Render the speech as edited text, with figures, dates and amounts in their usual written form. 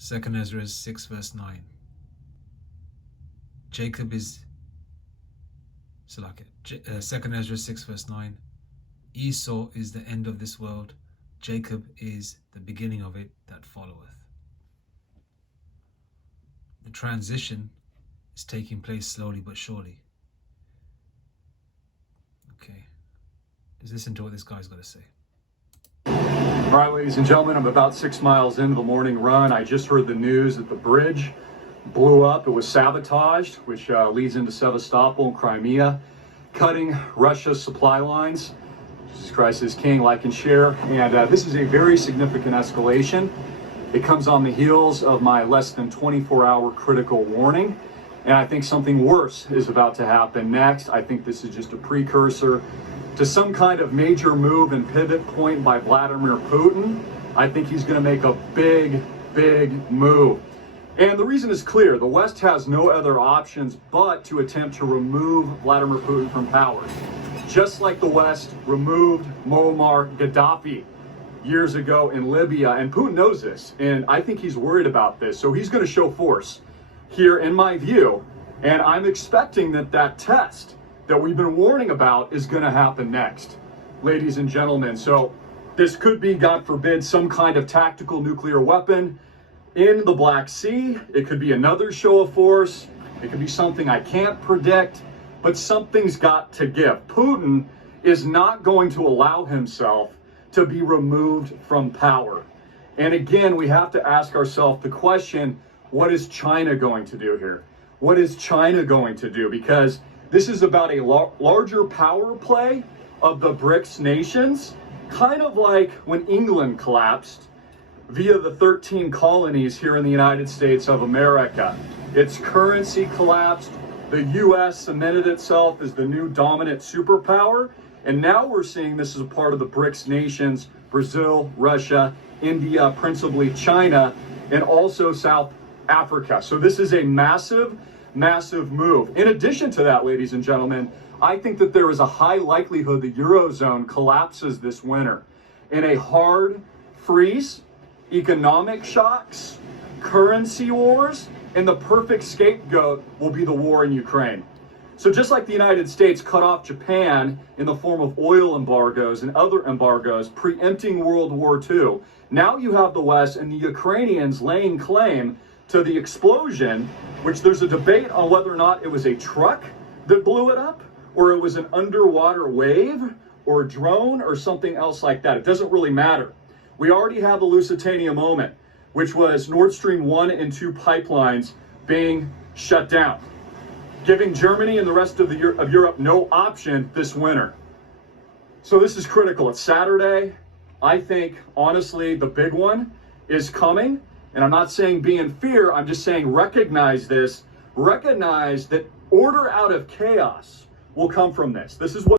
2 Ezra 6 verse 9. Jacob is, 2 Ezra 6 verse 9. Esau is the end of this world. Jacob is the beginning of it that followeth. The transition is taking place slowly but surely. Okay, let's listen to what this guy's got to say. All right, ladies and gentlemen, I'm about 6 miles into the morning run. I just heard the news that the bridge blew up. It was sabotaged, which leads into Sevastopol and Crimea, cutting Russia's supply lines. Jesus Christ is King, like and share. And this is a very significant escalation. It comes on the heels of my less than 24-hour critical warning. And I think something worse is about to happen next. I think this is just a precursor to some kind of major move and pivot point by Vladimir Putin. I think he's going to make a big, big move. And the reason is clear. The West has no other options but to attempt to remove Vladimir Putin from power. Just like the West removed Muammar Gaddafi years ago in Libya. And Putin knows this. And I think he's worried about this. So he's going to show force here, in my view. And I'm expecting that test that we've been warning about is going to happen next, ladies and gentlemen. So this could be, God forbid, some kind of tactical nuclear weapon in the Black Sea. It could be another show of force. It could be something I can't predict, but something's got to give. Putin is not going to allow himself to be removed from power. And again, we have to ask ourselves the question, what is China going to do here? What is China going to do? Because this is about a larger power play of the BRICS nations, kind of like when England collapsed via the 13 colonies here in the United States of America. Its currency collapsed. The U.S. cemented itself as the new dominant superpower. And now we're seeing this as a part of the BRICS nations, Brazil, Russia, India, principally China, and also South Africa. So this is a massive move. In addition to that, ladies and gentlemen, I think that there is a high likelihood the Eurozone collapses this winter in a hard freeze, economic shocks, currency wars, and the perfect scapegoat will be the war in Ukraine. So just like the United States cut off Japan in the form of oil embargoes and other embargoes, preempting World War II, now you have the West and the Ukrainians laying claim to the explosion, which there's a debate on whether or not it was a truck that blew it up, or it was an underwater wave, or a drone, or something else like that. It doesn't really matter. We already have the Lusitania moment, which was Nord Stream 1 and 2 pipelines being shut down, giving Germany and the rest of Europe no option this winter. So this is critical. It's Saturday. I think, honestly, the big one is coming. And I'm not saying be in fear, I'm just saying recognize this. Recognize that order out of chaos will come from this. This is what